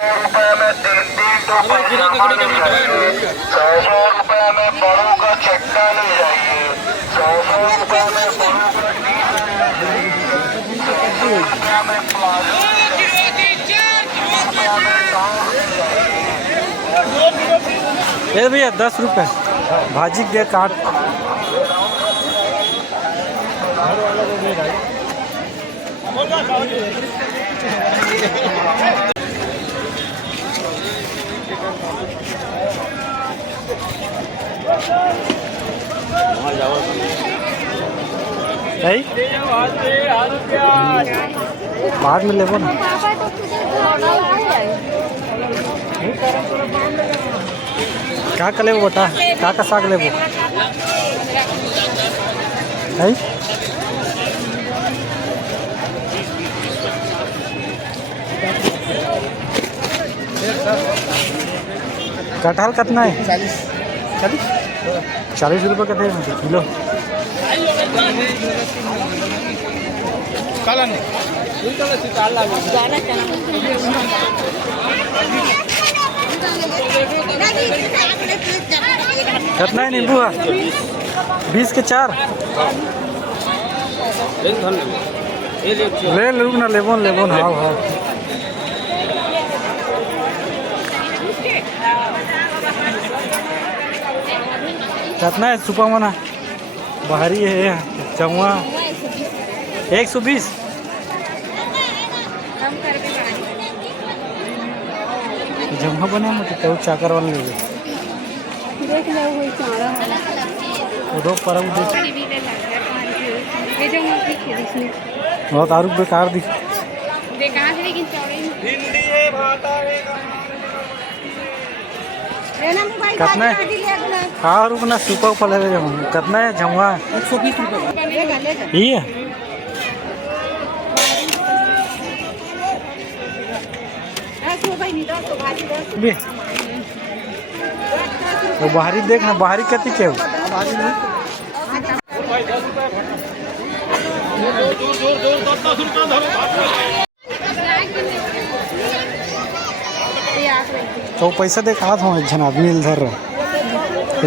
रुपए में 3 रुपए में बड़ों का चट्टा ले जाइए। 100 रुपए में बड़ों का ये भैया 10 रुपये भाजी दे काट। बाद में लेबो ना। क्या का लेबो बता, क्या का साग लेबो है? कटहल कितना है? 40 रुपये का दे किलो। कितना है नींबू? 20 के 4 ले लूँ ना। लेबोन लेबोन हाँ हाँ कितना है? सुपा मना बाहरी है जमुआ 120। जमुआ बने मत तो चाकर वाले ले देख लो। वही चारा उधर पर बहुत आरुक बेकार दिख। कितना है? हाँ रुकना सुपा ऊपर ले जाऊँ। कितना है जमुआ? 120 रुपये ये है। वो बाहरी देखना, बाहरी कति के तो पैसा दे कहा था झन आदमी इधर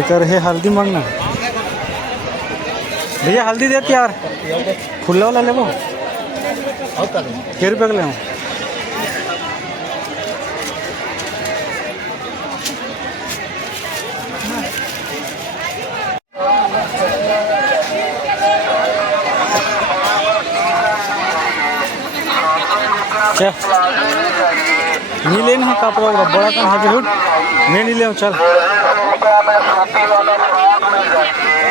कर है। हल्दी मांगना भैया, हल्दी देती यार। खुला वाला लेबो के रुपये का ले? नहीं लेना है कपड़ा बड़ा का हाथ हुट मैं नहीं ले। चल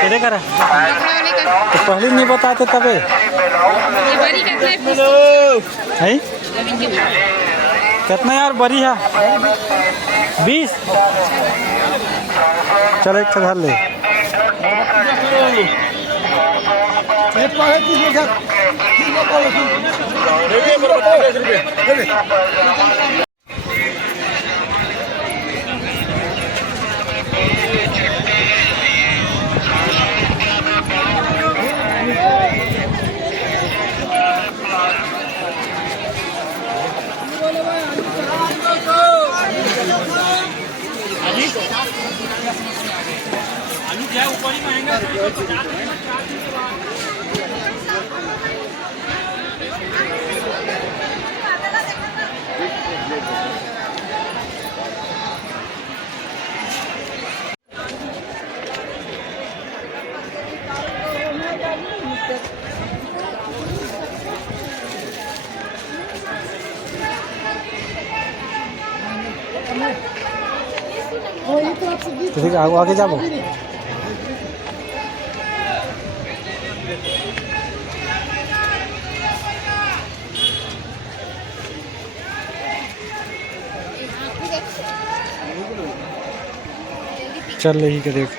कैसे करा तो पहले नहीं बताते तबे है। कितना यार बड़ी है? 20। चल एक घर ले। आलू क्या ऊपर ही महंगा ठीक है आगे जाबो। चल रही के देख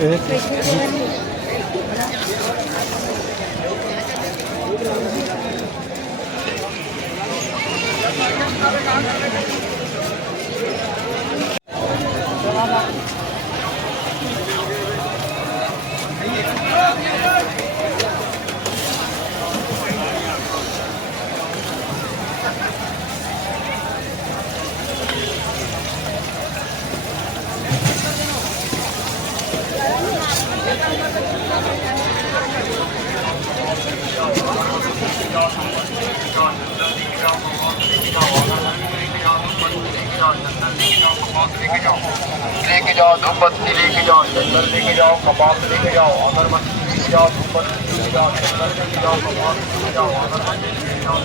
लेके जाओ धूपबत्ती लेके जाओ चंदन लेके जाओ कपास लेके जाओ अगरबत्ती लेके जाओ धूपबत्ती लेके जाओ चंदन लेके जाओ कपास लेके जाओ अगरबत्ती लेके जाओ।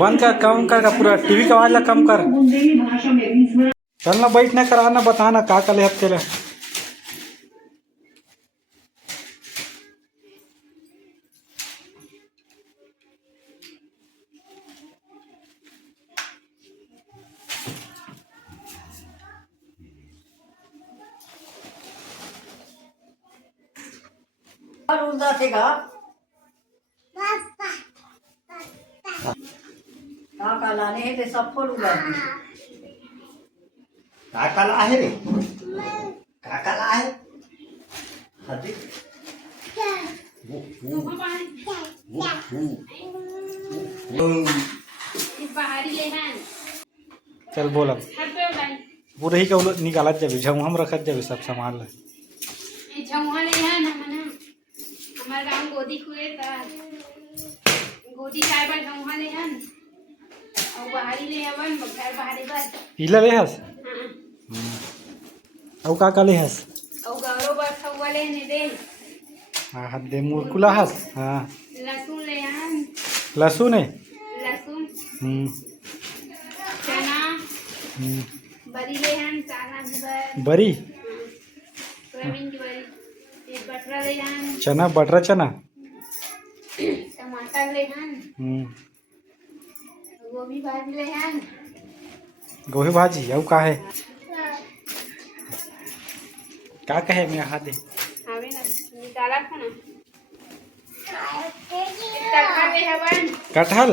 बंद कर, कम कर का पूरा टीवी का आवाज ला कम कर। चलना बैठना कराना बताना का कले हफ्ते ला। लाने हे ते सब फूल उगाने काकाला आहे रे काकाला आहे हाती चल बोला पूरा ही का निकालत जाबे झमुआ में रखत जाबे सब सामान ला। झमुआ ले है ना मना हमार गांव गोदी खुए ता गोदी खाए पर झमुआ ले है और बाहरी ले हवन घर बाहरी बस इला ले हस औ का ले हस और गौरव बस खवा ले ने दे हां हाथ दे मुरकुला हस। हां लहसुन ले हन लहसुन है लहसुन चना बरी ले हन चना बरी सोयाबीन की बरी एक बटरा ले हन चना बटरा चना टमाटर ले हन गोभी भाजी ले हन गोभी भाजी औ का है का कहे मैं हाथ दे हमें ना निकाला था ना कटहल ले हवन कटहल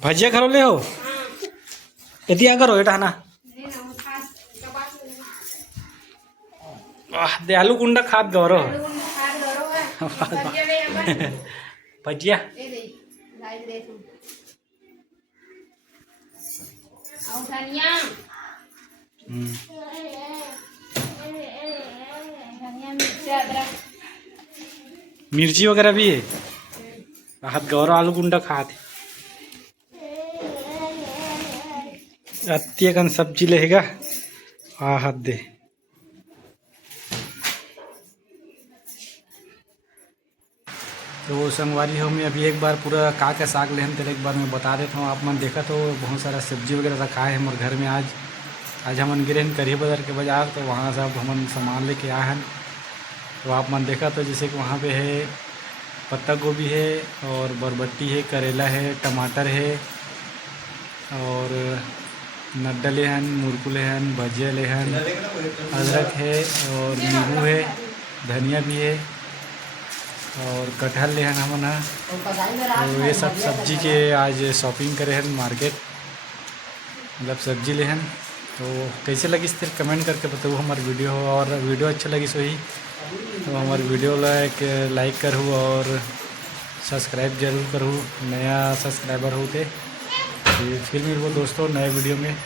भजिया खरो ले हो एतिया करो एटा ना नहीं ना खास कबाब ले वाह दे आलू कुंडा खाद गौरो खार गौरव है भजिया ले हवन भजिया दे दे गाइस दे तू और धनिया धनिया मिर्च अदरक मिर्ची वगैरह भी है हाथ गौरो आलू गुंडा खाते अत्य कन सब्जी लेगा हाथ दे तो संगवारी हो मैं अभी एक बार पूरा का साग लेहन तेरे एक बार मैं बता देता हूँ। आप मन देखा तो बहुत सारा सब्जी वगैरह रखा है हमारे घर में। आज हमन गिरे करिया बाजार के बाजार तो वहाँ सब हमन सामान लेके आए हैं। तो आप मन देखा तो जैसे कि वहाँ पे है पत्ता गोभी है और बरबट्टी है, करेला है, टमाटर है और नड्डा ले हन, मुरकुले हन, भजिया ले हन, अदरक है और नींबू है, धनिया भी है और कटहल ले हन हमन। तो ये सब सब्जी के आज शॉपिंग करे हैं मार्केट, मतलब सब्जी ले हन। तो कैसे लगी फिर कमेंट करके बताओ हमारे वीडियो। और वीडियो अच्छा लगी सो ही तो हमारे वीडियो लाइक करूँ और सब्सक्राइब जरूर करूँ, नया सब्सक्राइबर होते। फिर मिलो दोस्तों नए वीडियो में।